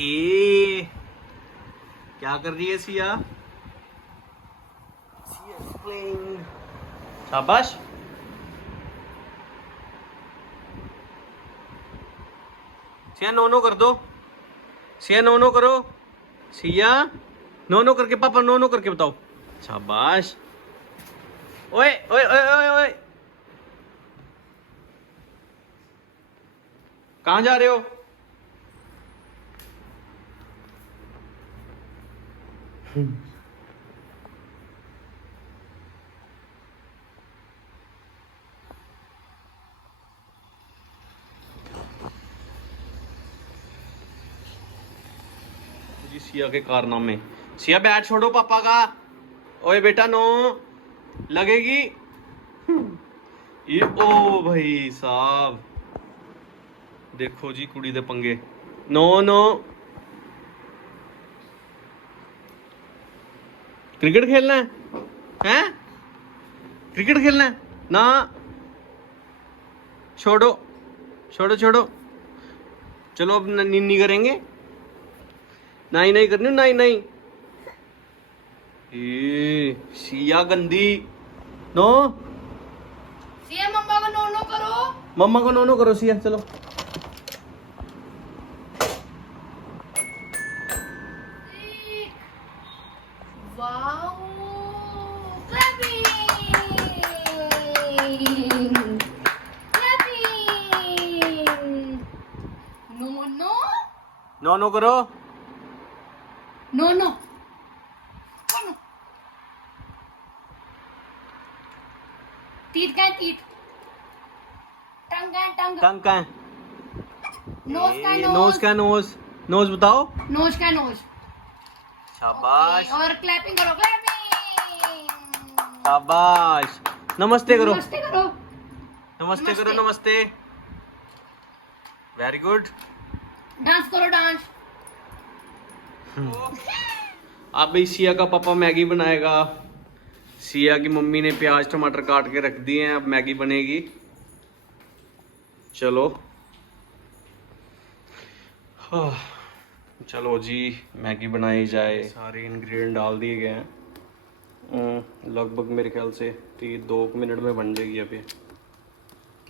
ए क्या कर रही है सिया? शाबाश। सिया नो नो कर दो। सिया नो नो करो। सिया नो नो करके, पापा नो नो करके बताओ। शाबाश। ओए ओए ओए ओए ओए, कहाँ जा रहे हो? जी सिया के कारनामे। सिया बैट छोड़ो पापा का। ओए बेटा नो लगेगी। ये ओ भाई साहब, देखो जी कुड़ी दे पंगे। नो नो, क्रिकेट खेलना है? हैं? क्रिकेट खेलना है ना? छोड़ो छोड़ो छोड़ो। चलो अब निन्नी करेंगे। नहीं नहीं करनी, नहीं नहीं। ये सिया गंदी। नो, सिया मम्मा को नो नो करो। मम्मा को नो नो करो सिया, चलो। Wow, clapping clapping. No no no no करो। No no. टीथ का है, टीथ। टंग का है, टंग। टंग का है? नोज का है, नोज नोज। का है, नोज। नोज बताओ। नोज का है, नोज। शाबाश और क्लैपिंग करो, क्लैपिंग। शाबाश। नमस्ते करो। नमस्ते करो। नमस्ते करो, नमस्ते। नमस्ते। Very good. डांस करो, डांस। अब इस सिया का पापा मैगी बनाएगा। सिया की मम्मी ने प्याज टमाटर काट के रख दिए हैं, अब मैगी बनेगी। चलो हाँ, चलो जी मैगी बनाई जाए। सारे इंग्रेडिएंट डाल दिए गए हैं। लगभग मेरे ख्याल से 2 मिनट में बन जाएगी। अभी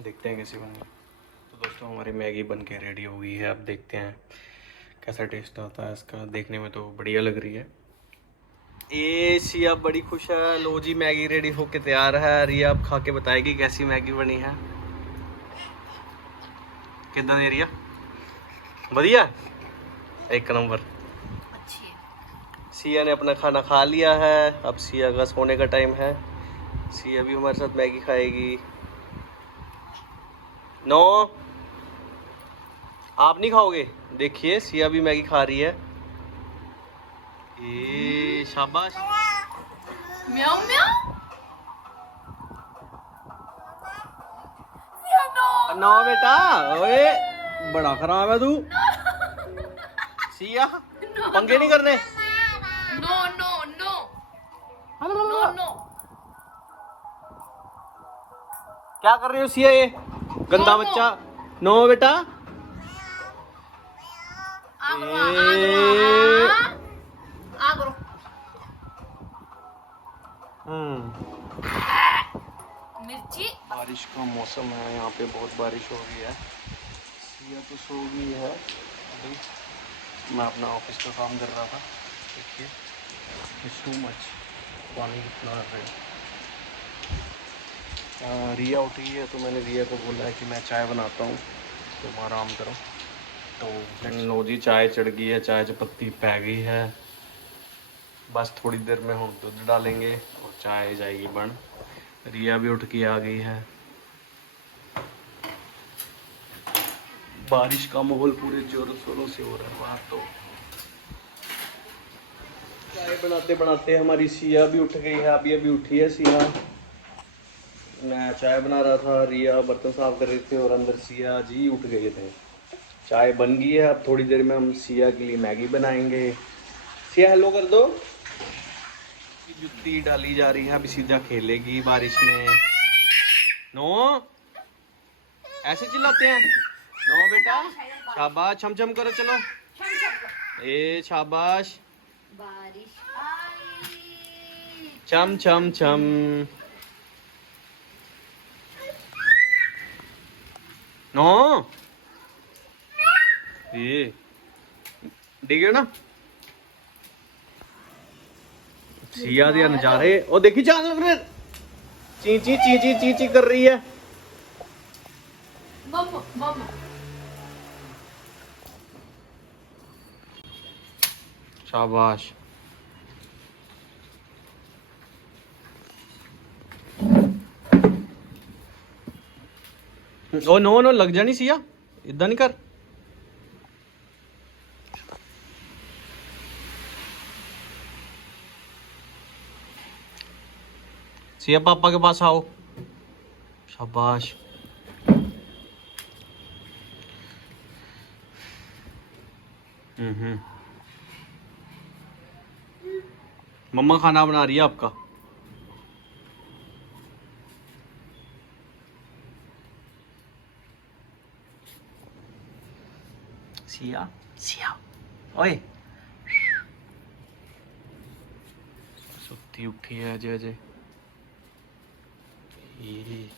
देखते हैं कैसे बनी। तो दोस्तों हमारी मैगी बन के रेडी हो गई है। अब देखते हैं कैसा टेस्ट आता है इसका। देखने में तो बढ़िया लग रही है। ए सिया बड़ी खुश है। लो जी मैगी रेडी होके तैयार है। रिया अब खा के बताएगी कैसी मैगी बनी है। कितना एरिया बढ़िया, एक नंबर। अच्छी है। सिया ने अपना खाना खा लिया है। अब सिया का सोने का टाइम है। सिया भी हमारे साथ मैगी खाएगी। नो, आप नहीं खाओगे? देखिए सिया भी मैगी खा रही है। ये शाबाश। म्याऊ म्याऊ। नो बेटा, ओए बड़ा खराब है तू। सिया पंगे नहीं करने। No no no no no. क्या कर रही हो सिया? ये गंदा नो, नो। बच्चा। नो बेटा। आगरो। मिर्ची। बारिश का मौसम है, यहाँ पे बहुत बारिश हो रही है। सिया तो सो गई है अभी। मैं अपना ऑफिस का काम कर रहा था। देखिए इट्स टू मच, पानी कितना है। रिया उठी है तो मैंने रिया को बोला है कि मैं चाय बनाता हूँ, तुम आराम करो। तो लो जी चाय चढ़ गई है, चाय पत्ती पै गई है। बस थोड़ी देर में हम दूध डालेंगे और चाय जाएगी बन। रिया भी उठ के आ गई है। बारिश का माहौल पूरे जोरों शोरों से हो रहा है बाहर। तो चाय बनाते बनाते हमारी सिया भी उठ गई है। अभी अभी उठी है सिया। मैं चाय बना रहा था, रिया बर्तन साफ कर रहे थे और अंदर सिया जी उठ गए थे। चाय बन गई है। अब थोड़ी देर में हम सिया के लिए मैगी बनाएंगे। सिया हेलो कर दो। जुत्ती डाली जा रही है, अभी सीधा खेलेगी बारिश में। नो, ऐसे चिल्लाते हैं? नो बेटा, शाबाश, छम छम करो। चलो ए शाबाश। बारिश आई। चम चम चम। नो ये डिगे ना सिया दिया नजारे। ओ देखी जानवर ची ची ची ची ची ची कर रही है। मम्मा मम्मा शाबाश। ओ नो नो लग जानी सिया इदा नहीं कर। सिया पापा के पास आओ। शाबाश। मम्मा खाना बना रही है आपका। सिया सिया ओए सुती उठी है अजय अजय। ये